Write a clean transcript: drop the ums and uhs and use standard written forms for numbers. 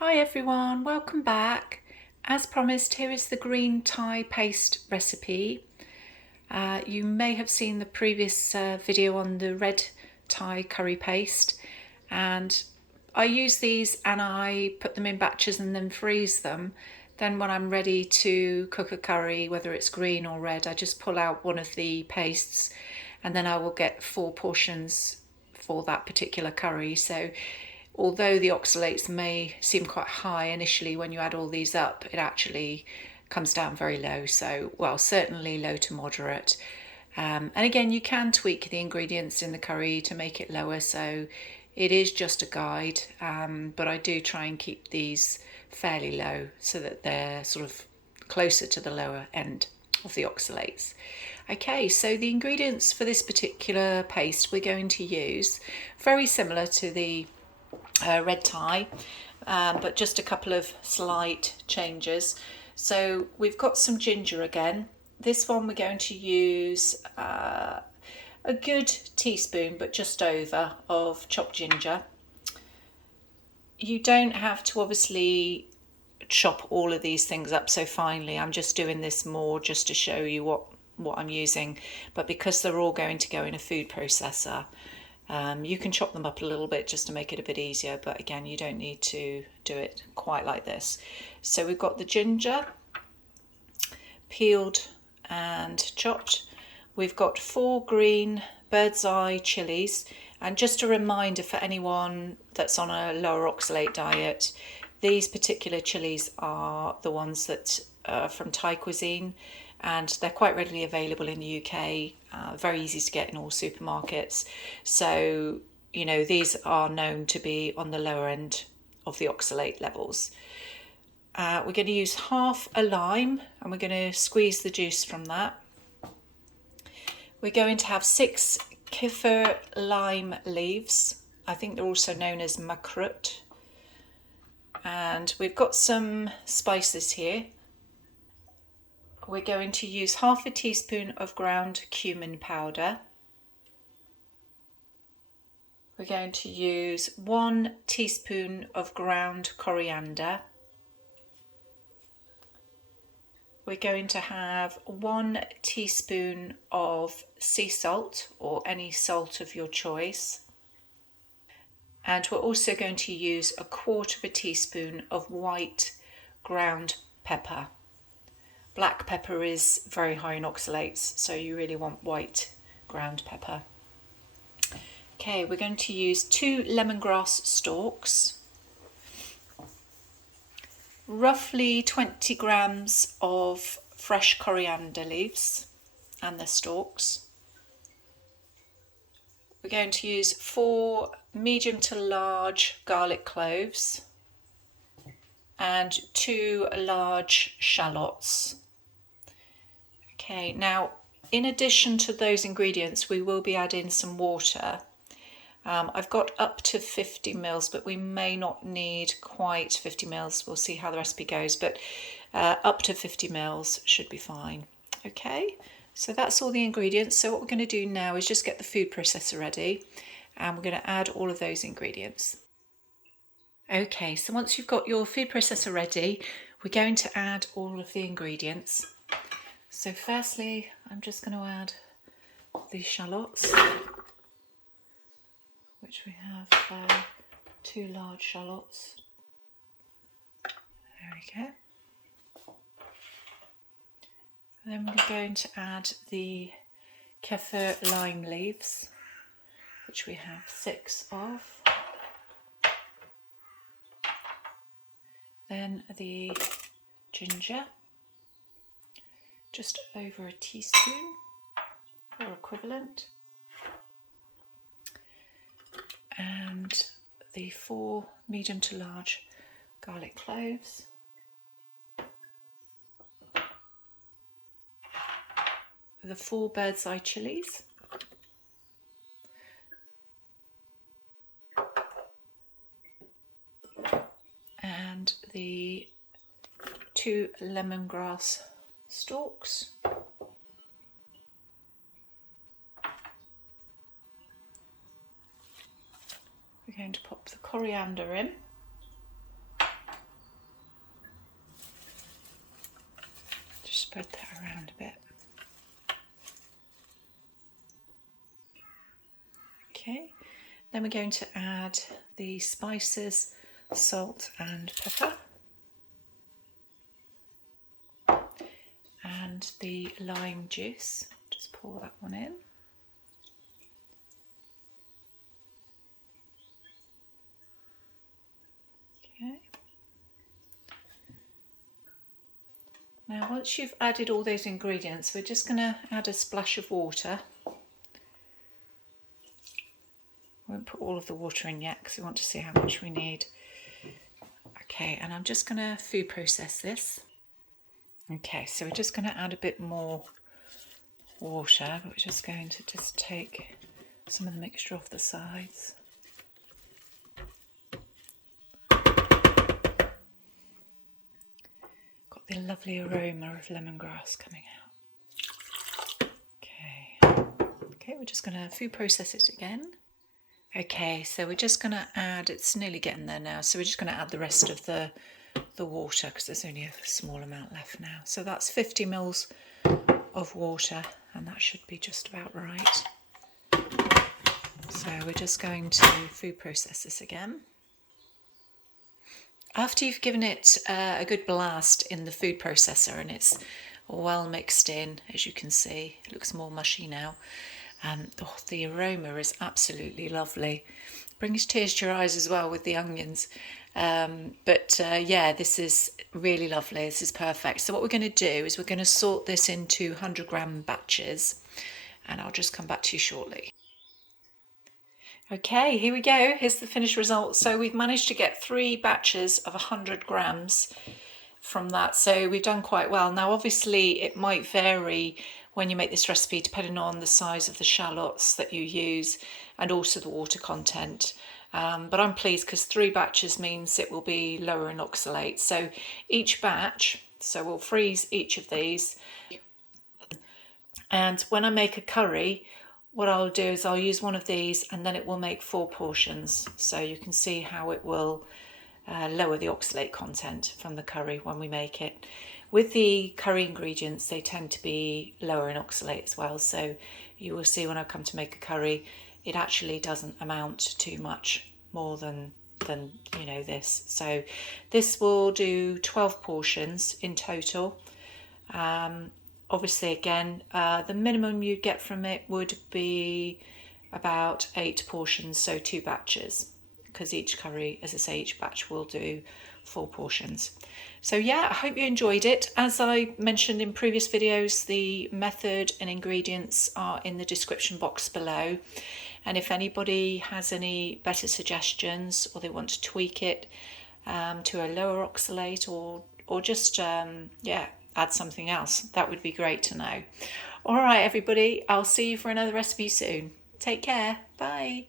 Hi everyone, welcome back. As promised, here is the green Thai paste recipe. You may have seen the previous video on the red Thai curry paste, and I use these and I put them in batches and then freeze them. Then when I'm ready to cook a curry, whether it's green or red, I just pull out one of the pastes and then I will get 4 portions for that particular curry. So although the oxalates may seem quite high initially, when you add all these up, it actually comes down very low. So, well, certainly low to moderate. And again, you can tweak the ingredients in the curry to make it lower. So it is just a guide, but I do try and keep these fairly low so that they're sort of closer to the lower end of the oxalates. Okay, so the ingredients for this particular paste we're going to use, very similar to the red Thai, but just a couple of slight changes. So we've got some ginger again. This one we're going to use a good teaspoon, but just over, of chopped ginger. You don't have to obviously chop all of these things up so finely. I'm just doing this more just to show you what I'm using, but because they're all going to go in a food processor, you can chop them up a little bit just to make it a bit easier, but again, you don't need to do it quite like this. So we've got the ginger peeled and chopped. We've got 4 green birdseye chillies, and just a reminder for anyone that's on a lower oxalate diet, these particular chillies are the ones that are from Thai cuisine, and they're quite readily available in the UK, very easy to get in all supermarkets. So, you know, these are known to be on the lower end of the oxalate levels. We're going to use half a lime and we're going to squeeze the juice from that. We're going to have 6 kaffir lime leaves. I think they're also known as makrut. And we've got some spices here. We're going to use half a teaspoon of ground cumin powder. We're going to use 1 teaspoon of ground coriander. We're going to have 1 teaspoon of sea salt, or any salt of your choice. And we're also going to use 1/4 teaspoon of white ground pepper. Black pepper is very high in oxalates, so you really want white ground pepper. Okay, we're going to use 2 lemongrass stalks, roughly 20 grams of fresh coriander leaves and the stalks. We're going to use 4 medium to large garlic cloves and 2 large shallots. Okay, now in addition to those ingredients, we will be adding some water. I've got up to 50 mils, but we may not need quite 50 mils. We'll see how the recipe goes, but up to 50 mils should be fine. Okay, so that's all the ingredients. So what we're going to do now is just get the food processor ready, and we're going to add all of those ingredients. Okay, so once you've got your food processor ready, we're going to add all of the ingredients. So firstly, I'm just going to add the shallots, which we have 2 large shallots. There we go. Then we're going to add the kaffir lime leaves, which we have 6 of. Then the ginger, just over a teaspoon or equivalent. And the 4 medium to large garlic cloves. The 4 birdseye chillies. And the 2 lemongrass stalks. We're going to pop the coriander in. bit. Okay, then we're going to add the spices, salt and pepper, and the lime juice. Just pour that one in. Okay. Now once you've added all those ingredients, we're just going to add a splash of water. I won't put all of the water in yet because we want to see how much we need. Okay, and I'm just going to food process this. Okay, so we're just going to add a bit more water, but we're just going to take some of the mixture off the sides. Got the lovely aroma of lemongrass coming out. Okay, we're just going to food process it again. Okay, so we're just going to add, it's nearly getting there now, so we're just going to add the rest of the water because there's only a small amount left now. So that's 50 mils of water, and that should be just about right. So we're just going to food process this again. After you've given it a good blast in the food processor and it's well mixed in, as you can see, it looks more mushy now. The aroma is absolutely lovely. Brings tears to your eyes as well with the onions. Yeah, this is really lovely. This is perfect. So what we're going to do is we're going to sort this into 100-gram batches, and I'll just come back to you shortly. Okay, here we go. Here's the finished result. So we've managed to get 3 batches of 100 grams from that. So we've done quite well. Now, obviously, it might vary when you make this recipe depending on the size of the shallots that you use and also the water content. But I'm pleased because 3 batches means it will be lower in oxalate. So each batch, so we'll freeze each of these. And when I make a curry, what I'll do is I'll use one of these and then it will make 4 portions. So you can see how it will lower the oxalate content from the curry when we make it. With the curry ingredients, they tend to be lower in oxalate as well. So you will see when I come to make a curry, it actually doesn't amount to much more than you know this. So this will do 12 portions in total. Obviously, again, the minimum you'd get from it would be about 8 portions, so 2 batches, because each curry, as I say, each batch will do 4 portions. So yeah, I hope you enjoyed it. As I mentioned in previous videos, the method and ingredients are in the description box below. And if anybody has any better suggestions or they want to tweak it to a lower oxalate or just, yeah, add something else, that would be great to know. All right, everybody, I'll see you for another recipe soon. Take care. Bye.